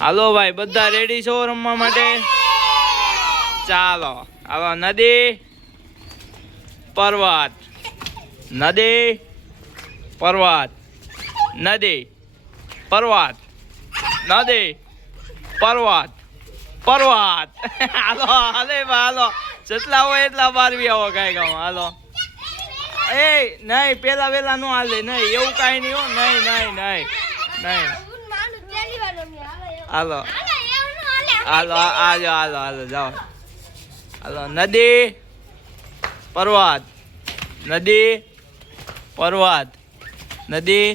હાલો ભાઈ બધા રેડી છો રમવા માટે? ચાલો હવે નદી પર્વત, નદી પર્વત, નદી પર્વત, નદી પર્વત, પર્વત. હાલો હાલે હાલો, જેટલા હોય એટલા બારવી આવો કઈ ગામ. હાલો એ નહીં પેલા વેલા નો હાલે નહીં, એવું કઈ નહીં હો. નહીં નહીં નહીં નહીં. હાલો હાલો આજો હાલો હાલો જાઓ. હાલો નદી પર્વત, નદી પર્વત, નદી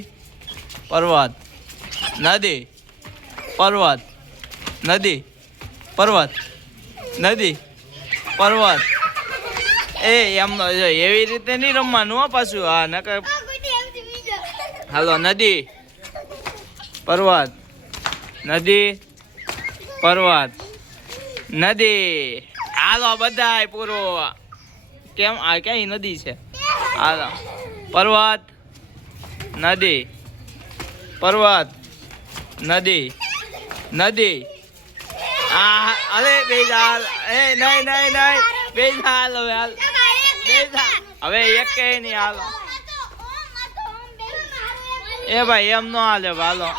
પર્વત, નદી પર્વત, નદી પર્વત, નદી પર્વત. એ એમનો એવી રીતે નહીં રમવાનું હો પાછું. હા નકર. હાલો નદી પર્વત, નદી પર્વત, નદી. હાલો બધાય પૂરું. કેમ આ કઈ નદી છે? હાલો પર્વત, નદી પર્વત, નદી નદી. આ અરે બેજાલ. એ નહીં નહીં નહીં બેજાલ. હવે હાલ બેજા. હવે એક કે નહીં. હાલો એ ભાઈ એમ નો હાલે. હાલો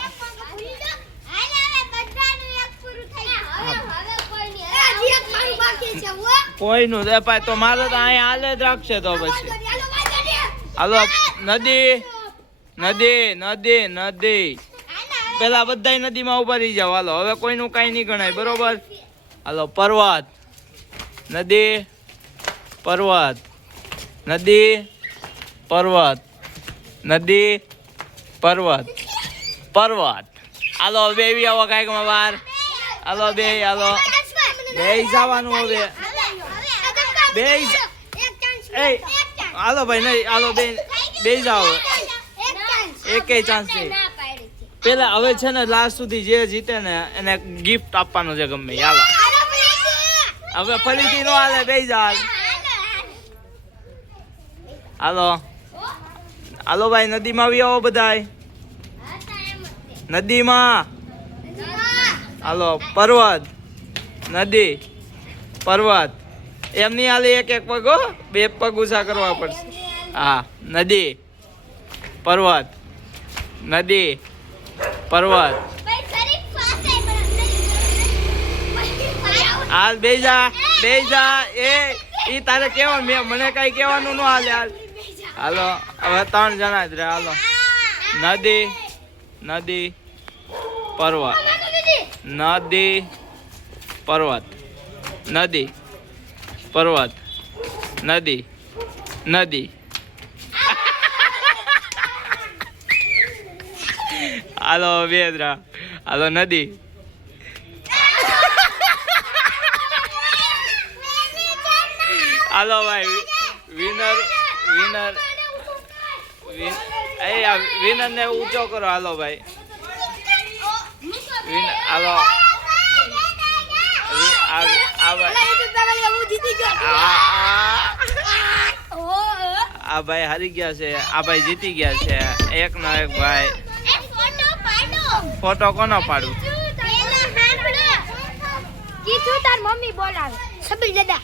કોઈ નું તો મારે તો અહીંયા હાલે જ રાખશે તો પછી. હાલો નદી નદી નદી નદી. પેલા બધા નદીમાં ઉભા રહી જાવ. હાલો હવે કોઈનું કઈ નહીં ગણાય બરોબર. હાલો પર્વત, નદી પર્વત, નદી પર્વત, નદી પર્વત, પર્વત. હાલો બેવી આવો કઈક માં બહાર. હાલો બે. હાલો બે જવાનું હવે. બે એ હાલો ભાઈ નહીં. હાલો બે જાઓ. એકેય ચાન્સ નહીં. પેલા હવે છે ને લાસ્ટ સુધી જે જીતે ને એને ગિફ્ટ આપવાનું છે ગમે. હાલો હવે ફરીથી નો હાલે. બે જા. હાલો હાલો ભાઈ નદીમાં આવી આવો બધાય. નદીમાં. હાલો પર્વત, નદી પર્વત. એમ નહીં હાલે. એક એક પગ હો. બે પગ ઊંચા કરવા પડશે. હા નદી પર્વત, નદી પર્વત. હાલ બેજા બેજા. એ તારે કેવાનું? મને કઈ કેવાનું ન હાલે. હાલ હાલો હવે 3 જણા જ રહે. હાલો નદી નદી પર્વત, નદી પર્વત, નદી પર્વત, નદી નદી. હાલો બેદરા. હાલો નદી. હાલો ભાઈ વિનર વિનર વિનર ને ઊંચો કરો. હાલો ભાઈ વિનર. હાલો આ ભાઈ હારી ગયા છે. આ ભાઈ જીતી ગયા છે. એક નો એક ભાઈ. ફોટો કોનો પાડું? કીધું તાર મમ્મી બોલાવે. સબીર દાદા.